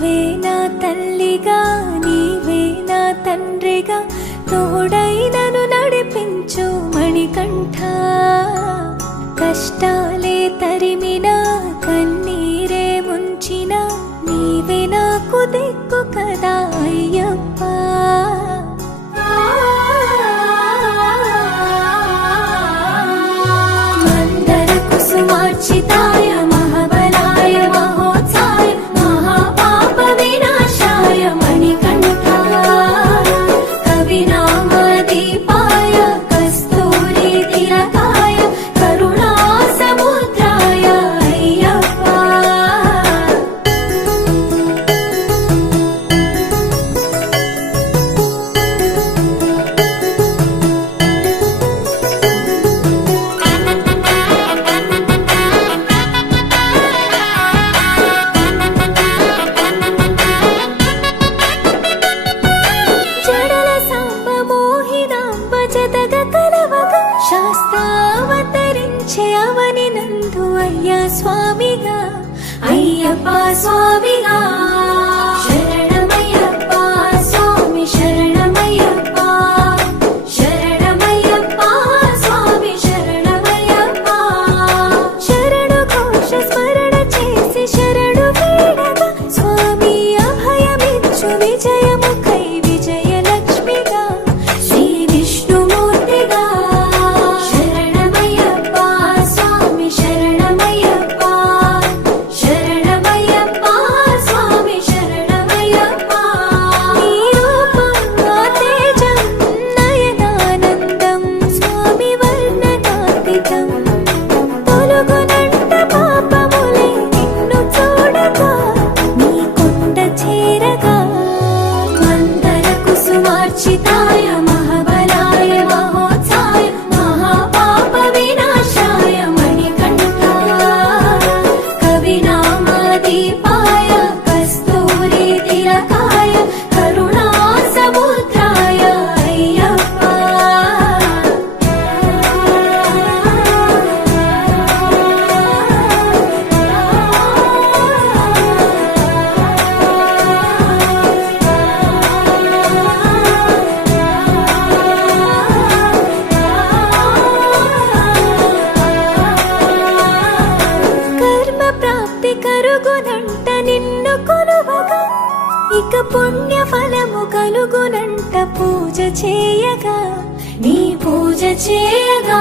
నీవే నా తల్లిగా నీవే నా తండ్రిగా తోడై నన్ను నడిపించు మణికంఠ. కష్టాలే తరిమినా కన్నీరే ముంచినా నీవే నాకు దిక్కు కదా అయ్యప్ప. మందర కుసుమార్చితాయ మహాబలాయ మహోత్సాయ మహాపాప వినాశాయ మణికంఠ. కవినామ దీపాయ కస్తూరి తిలకాయ కరుణా సముద్రాయ అయ్యప్ప. జడల సాంబ మోహినాంబ జతగ కలవగ శాస్త్రావతరించే అవని నందు అయ్యా స్వామిగా అయ్యప్ప స్వామిగా. శరణమయ్యప్ప స్వామి శరణమయ్యప్ప శరణమయ్యప్ప స్వామి శరణమయ్యప్ప. శరణు ఘోష స్మరణ చేసి శరణు వేడగా స్వామి అభయమిచ్చు విజయముఖై విజయలక్ష్మిగా శ్రీ విష్ణుమూర్తిగా. శరణమయ్యప్ప స్వామి శరణమయ్యప్ప శరణమయ్యప్ప స్వామి శరణమయ్యప్ప. నీ రూపం తేజం నయనానందం స్వామి వర్ణనాతీతం. తొలగునంట పాపములే నిన్ను చూడగా నీ కొండ చేరగా. మందర కుసుమార్చితాయ మహాబలాయ మహోత్సాయ మహాపాప వినాశాయ మణికంఠ. కవినామ దీపాయ కస్తూరి తిలకాయ కరుణా సముద్రాయ అయ్యప్ప. కర్మ ప్రాప్తి కరుగునంట నిన్ను కొలువగా ఇక పుణ్య ఫలము కలుగునంట పూజ చేయగా నీ పూజ చేయగా.